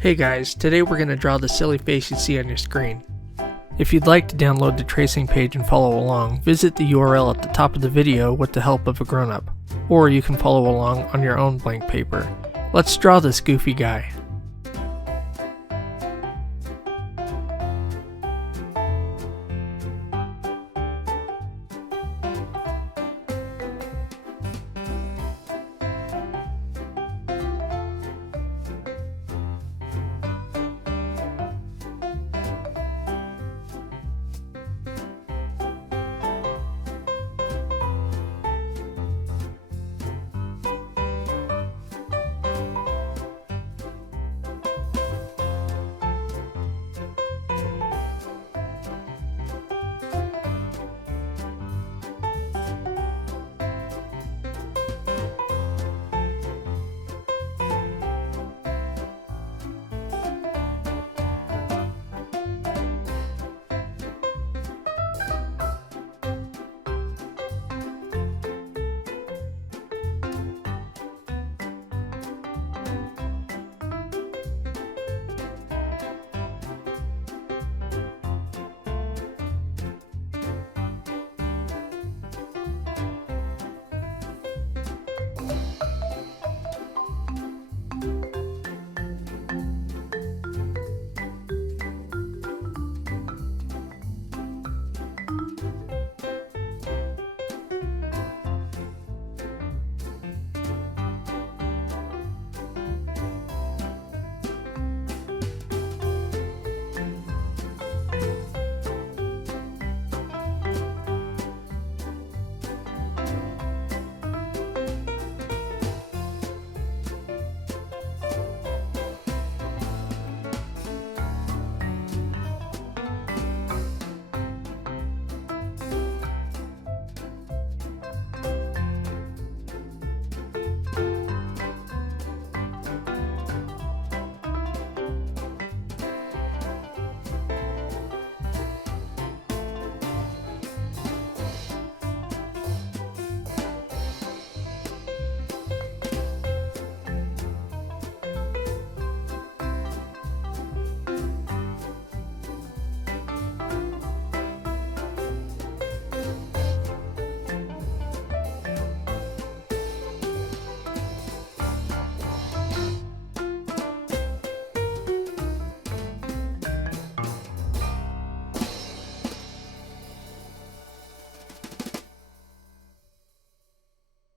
Hey guys, today we're going to draw the silly face you see on your screen. If you'd like to download the tracing page and follow along, visit the URL at the top of the video with the help of a grown-up, or you can follow along on your own blank paper. Let's draw this goofy guy.